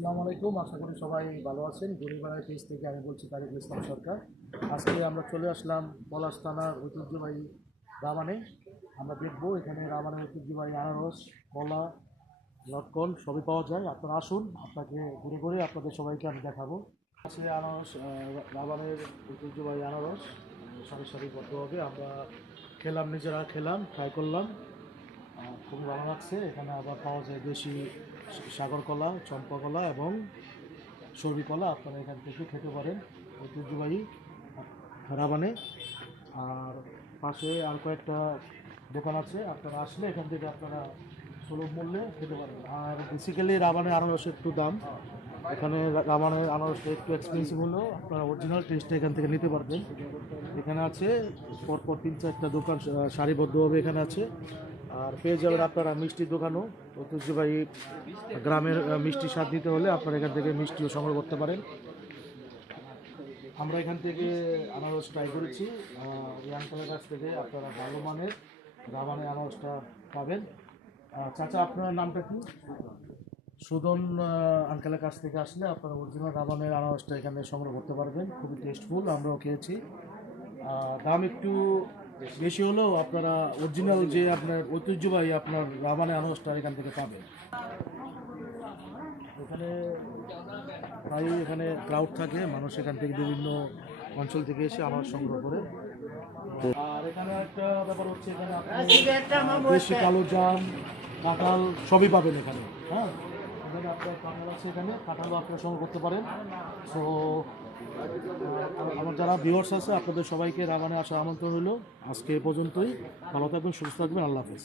আসসালামু আলাইকুম, আশা করি সবাই ভালো আছেন। গরিবাড়ার পেজ থেকে আমি বলছি তারিকুল ইসলাম সরকার। আজকে আমরা চলে আসলাম পলাশ থানার ঐতিহ্যবাহী রাবানে। আমরা দেখবো এখানে রাবানের ঐতিহ্যবাহী আনারস, কলা, লটকন সবই পাওয়া যায়। আপনারা আসুন, আপনাকে ঘুরে ঘুরে আপনাদের সবাইকে আমি দেখাবো। আছে আনারস, রাবানের ঐতিহ্যবাহী আনারস সারি সারিবদ্ধভাবে আমরা খেলাম, নিজেরা খেলাম, ট্রাই করলাম। খুবই ভালো লাগছে। এখানে আবার পাওয়া যায় দেশি সাগর কলা, চম্পা কলা এবং সবজি কলা। আপনারা এখান থেকে খেতে পারেন ঐতিহ্যবাহী রাবানে। আর পাশে আর কয়েকটা দোকান আছে, আপনারা আসলে এখান থেকে আপনারা সুলভ মূল্যে খেতে পারেন। আর বেসিক্যালি রাবানের আনারসের একটু দাম, এখানে রাবানের আনারসটা একটু এক্সপেন্সিভ হলেও আপনারা অরিজিনাল টেস্টটা এখান থেকে নিতে পারবেন। এখানে আছে পরপর 3-4টা দোকান সারিবদ্ধভাবে এখানে আছে। আর পেয়ে যাবেন আপনারা মিষ্টির দোকানও। ঐতিহ্যবাহী গ্রামের মিষ্টি স্বাদ দিতে হলে আপনারা এখান থেকে মিষ্টিও সংগ্রহ করতে পারেন। আমরা এখান থেকে আনারস ট্রাই করেছি, এই আঙ্কেলের কাছ থেকে আপনারা ভালো মানের রাবানের আনারসটা পাবেন। চাচা, আপনার নামটা কি? সুদন আঙ্কেলের কাছ থেকে আসলে আপনারা অরিজিনাল রাবানের আনারসটা এখানে সংগ্রহ করতে পারবেন। খুবই টেস্টফুল, আমরাও খেয়েছি। দাম একটু বেশি হলেও আপনারা অরিজিনাল যে আপনার ঐতিহ্যবাহী আপনার রাবানের আনারসটা এখান থেকে পাবেন। এখানে প্রায় এখানে ক্রাউড থাকে, মানুষ এখান থেকে বিভিন্ন অঞ্চল থেকে এসে আনারস সংগ্রহ করে। আর এখানে একটা ব্যাপার হচ্ছে, এখানে আপনি দেশি কালো জাম, কাঁঠাল সবই পাবেন এখানে। হ্যাঁ, এখানে আপনার কাঁঠাল আছে, এখানে কাঁঠালও আপনারা সংগ্রহ করতে পারেন। সো আমার যারা ভিউয়ার্স আছে আপনাদের সবাইকে রাবানে আসার আমন্ত্রণ হলো। আজকে এ পর্যন্তই। ভালো থাকবেন, সুস্থ থাকবেন, আল্লাহ হাফেজ।